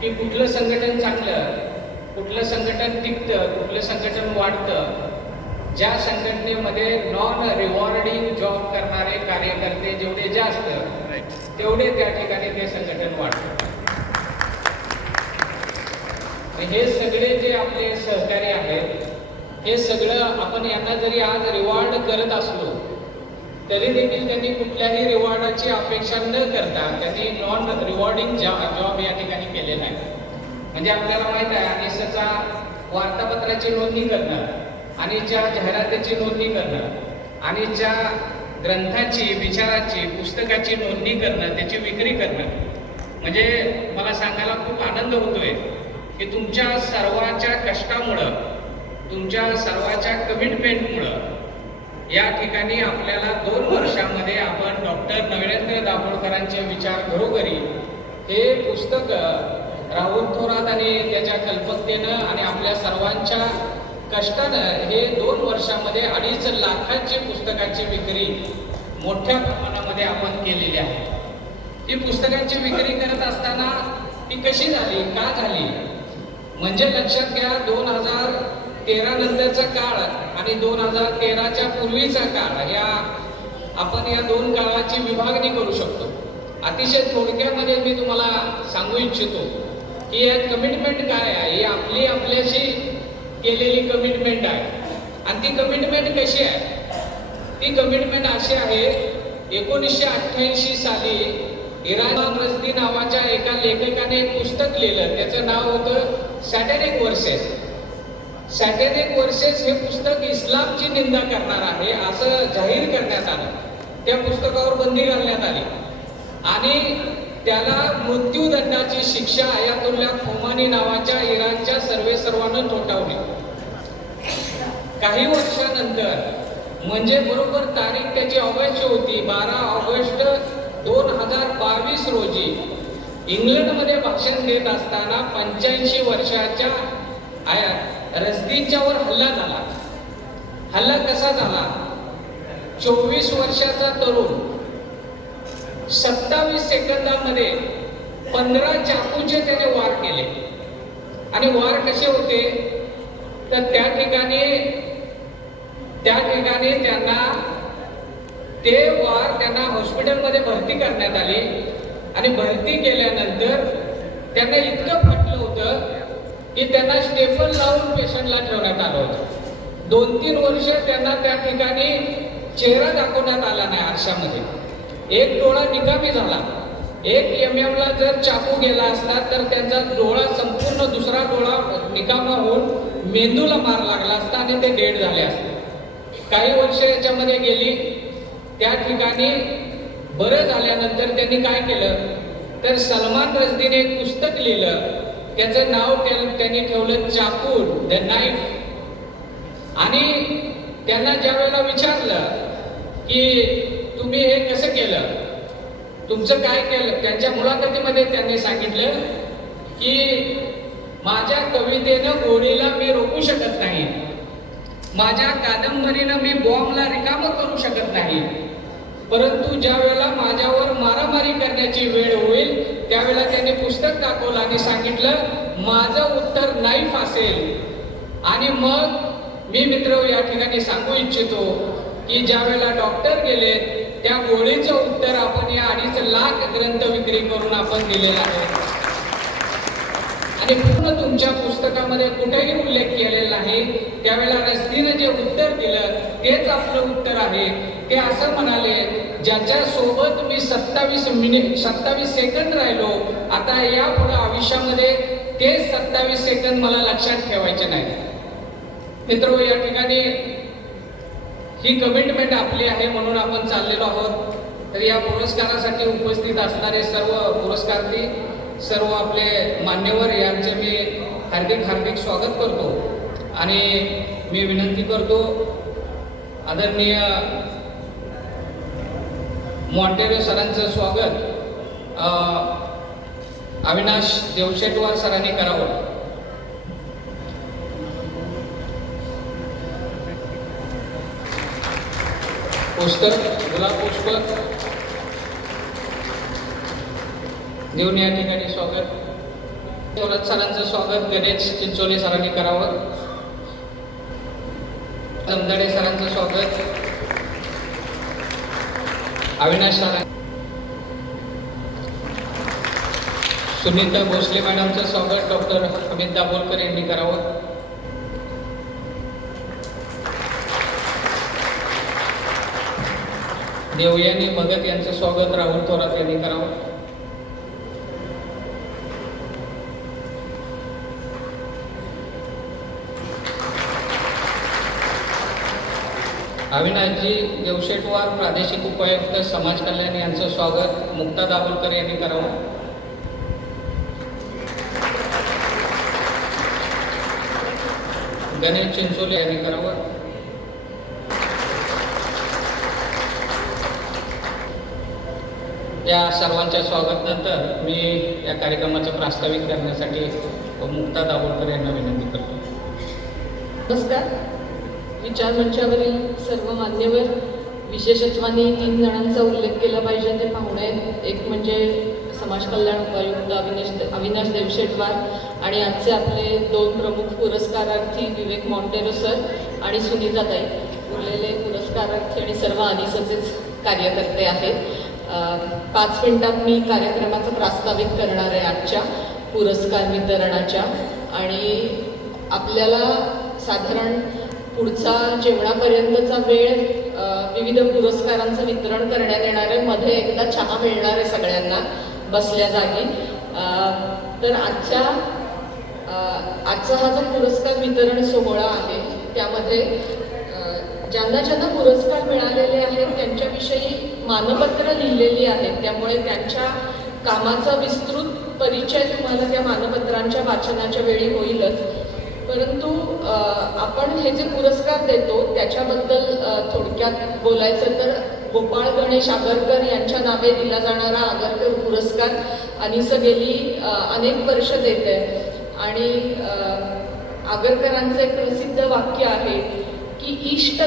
की कुठलं संघटन चांगलं कुठलं संघटन टिकतं कुठलं संघटन वाढतं ज्या संघटनेमध्ये नॉन रिवॉर्डिंग जॉब करणारे कार्यकर्ते जेवढे जास्त तेवढे त्या ठिकाणी ते संघटन वाढतं. हे सगळे जे आपले सहकारी आहेत हे सगळं आपण यांना जरी आज रिवॉर्ड करत असलो तरी देखील त्यांनी कुठल्याही रिवॉर्डाची अपेक्षा न करता त्यांनी नॉन रिवॉर्डिंग जॉब या ठिकाणी केलेला आहे. म्हणजे आपल्याला माहीत आहे अनिशाचा वार्तापत्राची नोंदणी करणं आणि ज्या जाहिरातीची नोंदणी करणं आणि ज्या ग्रंथाची विचाराची पुस्तकाची नोंदणी करणं त्याची विक्री करणं. म्हणजे मला सांगायला खूप आनंद होतोय की तुमच्या सर्वांच्या कष्टामुळं तुमच्या सर्वांच्या कमिटमेंटमुळं या ठिकाणी आपल्याला दोन वर्षामध्ये आपण डॉक्टर नवीनेंद्र दाभोळकरांचे विचार घरोघरी हे पुस्तक राहुल थोरात आणि त्याच्या कल्पकतेनं आणि आपल्या सर्वांच्या कष्टानं हे दोन वर्षामध्ये अडीच लाखांची पुस्तकाची विक्री मोठ्या प्रमाणामध्ये आपण केलेली आहे. ही पुस्तकांची विक्री करत असताना ती कशी झाली का झाली? म्हणजे लक्षात घ्या दोन हजार तेरा नंतरचा काळ आणि दोन हजार तेराच्या पूर्वीचा काळ या आपण या दोन काळाची विभागणी करू शकतो. अतिशय थोडक्यामध्ये मी तुम्हाला सांगू इच्छितो की या कमिटमेंट काय आहे? ही आपली आपल्याशी केलेली कमिटमेंट आहे. आणि ती कमिटमेंट कशी आहे? ती कमिटमेंट अशी आहे एकोणीसशे अठ्ठ्याऐंशी साली इराण रजदी नावाच्या एका लेखकाने एक पुस्तक लिहिलं. त्याचं नाव होतं सॅटेनिक वर्सेस सॅटेनिक वर्सेस हे पुस्तक इस्लामची निंदा करणार आहे असं जाहीर करण्यात आलं. त्या पुस्तकावर बंदी घालण्यात आली. आणि त्याला मृत्यूदंडाची शिक्षा आयातुल्ला खोमानी नावाच्या इराणच्या सर्वे सर्वांना ठोठावली. काही वर्षानंतर म्हणजे बरोबर तारीख त्याची ऑगस्ट होती बारा ऑगस्ट दोन हजार बावीस रोजी इंग्लंडमध्ये भाषण देत असताना पंच्याऐंशी वर्षाच्या आया. रजदीच्यावर हल्ला झाला. हल्ला कसा झाला? चोवीस वर्षाचा तरुण सत्तावीस सेकंदामध्ये पंधरा चाकूचे त्याने वार केले. आणि वार कसे होते? तर त्या ठिकाणी त्या ठिकाणी त्यांना ते वार त्यांना हॉस्पिटलमध्ये भरती करण्यात आली. आणि भरती केल्यानंतर त्यांना इतकं फाटलं होतं की त्यांना स्टेपल लावून पेशंटला ठेवण्यात आलं होतं. दोन तीन वर्ष त्यांना त्या ठिकाणी चेहरा दाखवण्यात आला नाही आरशामध्ये. एक डोळा निकामी झाला. एक एम एमला जर चाकू गेला असता तर त्यांचा डोळा संपूर्ण दुसरा डोळा निकामा होऊन मेंदूला मार लागला असता आणि ते डेड झाले असते. काही वर्ष याच्यामध्ये गेली. त्या ठिकाणी बरं झाल्यानंतर त्यांनी काय केलं? तर सलमान रजदीने एक पुस्तक लिहिलं. त्याचं नाव त्यांनी ठेवलं चाकूर द नाईफ आणि त्यांना ज्या वेळेला विचारलं की तुम्ही हे कसं केलं? तुमचं काय केलं? त्यांच्या मुलाखतीमध्ये त्यांनी सांगितलं की माझ्या कवितेनं गोडीला मी रोखू शकत नाही. माझ्या कादंबरीनं मी बॉम्बला रिकामं करू शकत नाही. परंतु ज्या वेळेला माझ्यावर मारामारी करण्याची वेळ होईल त्यावेळेला त्याने पुस्तक दाखवलं आणि सांगितलं माझं उत्तर नाईफ असेल. आणि मग मी मित्र या ठिकाणी सांगू इच्छितो की ज्या वेळेला डॉक्टर गेले त्या गोळीचं उत्तर आपण या अडीच लाख ग्रंथ विक्री करून आपण दिलेलं आहे. आणि पूर्ण तुमच्या पुस्तकामध्ये कुठेही उल्लेख केलेला नाही. त्यावेळेला रस्तीनं जे उत्तर दिलं तेच आपलं उत्तर आहे. ते असं म्हणाले ज्याच्या सोबत मी सत्तावीस मिनिट सत्तावीस सेकंद राहिलो आता यापुढे आयुष्यामध्ये तेच सत्तावीस सेकंद मला लक्षात ठेवायचे नाही मित्र या ठिकाणी ही कमिटमेंट आपली आहे म्हणून आपण चाललेलो आहोत. तर या पुरस्कारासाठी उपस्थित असणारे सर्व पुरस्कार्थी सर्व आपले मान्यवर यांचे मी हार्दिक हार्दिक स्वागत करतो. आणि मी विनंती करतो आदरणीय मॉन्टेरो सरांचं स्वागत अविनाश देवशेटवार सरांनी करावं. पुस्तक गुलाब पुष्प देऊन या ठिकाणी स्वागत. थोरात सरांचं स्वागत गणेश चिंचोले सरांनी करावं. दमदडे सरांचं स्वागत. अविनाश सरां सुनीता भोसले मॅडमचं स्वागत डॉक्टर अमित दाभोलकर यांनी करावं. देवयानी भगत यांचं स्वागत राहुल थोरात यांनी करावं. अविनाशजी देवशेटवार प्रादेशिक उपायुक्त समाज कल्याण यांचं स्वागत मुक्ता दाभोलकर यांनी करावं. गणेश चिंचोले यांनी करावं. या सर्वांच्या स्वागतानंतर मी या कार्यक्रमाचं प्रास्ताविक करण्यासाठी मुक्ता दाभोलकर यांना विनंती करतो. नमस्कार. विचार मंचावरील सर्व मान्यवर विशेषत्वाने तीन जणांचा उल्लेख केला पाहिजे ते पाहुणे आहेत. एक म्हणजे समाज कल्याण उपायुक्त अविनाश अविनाश देवशेटवार आणि आजचे आपले दोन प्रमुख पुरस्कारार्थी विवेक मॉन्टेरो सर आणि सुनीताताई. उरलेले पुरस्कारार्थी आणि सर्व अनिसचेच कार्यकर्ते आहेत. पाच मिनिटात मी कार्यक्रमाचं प्रास्ताविक करणार आहे आजच्या पुरस्कार वितरणाच्या. आणि आपल्याला साधारण पुढचा जेवणापर्यंतचा वेळ विविध पुरस्कारांचं वितरण करण्यात येणार आहे. मध्ये एकदा चहा मिळणार आहे सगळ्यांना बसल्या जागी. तर आजच्या आजचा हा जो पुरस्कार वितरण सोहळा आहे त्यामध्ये ज्यांना ज्यांना पुरस्कार मिळालेले आहेत त्यांच्याविषयी मानपत्र लिहिलेली आहेत त्यामुळे त्यांच्या कामाचा विस्तृत परिचय तुम्हाला त्या मानपत्रांच्या वाचनाच्या वेळी होईलच. परंतु आपण हे जे पुरस्कार देतो त्याच्याबद्दल थोडक्यात बोलायचं तर गोपाळ गणेश आगरकर यांच्या नावे दिला जाणारा आगरकर पुरस्कार अनिस गेली अनेक वर्ष देते आणि आगरकरांचं एक प्रसिद्ध वाक्य आहे की इष्ट